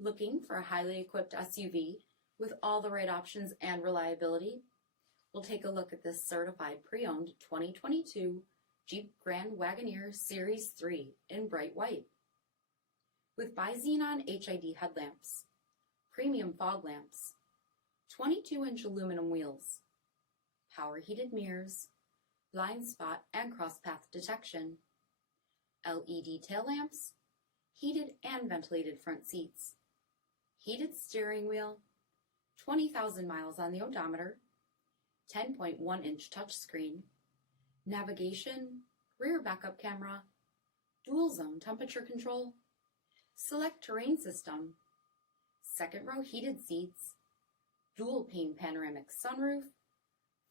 Looking for a highly equipped SUV with all the right options and reliability? We'll take a look at this certified pre-owned 2022 Jeep Grand Wagoneer Series 3 in bright white. With bi-xenon HID headlamps, premium fog lamps, 22-inch aluminum wheels, power heated mirrors, blind spot and cross-path detection, LED tail lamps, heated and ventilated front seats, heated steering wheel, 20,000 miles on the odometer, 10.1-inch touchscreen, navigation, rear backup camera, dual zone temperature control, select terrain system, second row heated seats, dual pane panoramic sunroof,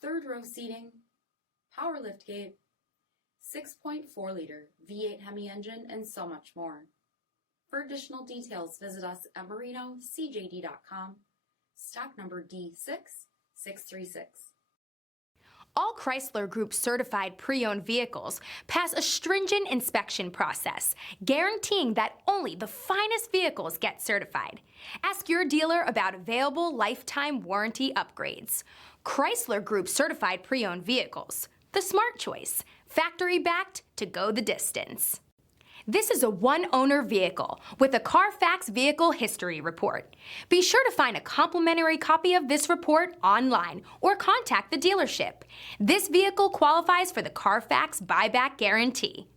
third row seating, power liftgate, 6.4-liter V8 HEMI engine, and so much more. For additional details, visit us at marinocjd.com, stock number D6636. All Chrysler Group certified pre-owned vehicles pass a stringent inspection process, guaranteeing that only the finest vehicles get certified. Ask your dealer about available lifetime warranty upgrades. Chrysler Group certified pre-owned vehicles, the smart choice, factory backed to go the distance. This is a one-owner vehicle with a CARFAX vehicle history report. Be sure to find a complimentary copy of this report online or contact the dealership. This vehicle qualifies for the CARFAX buyback guarantee.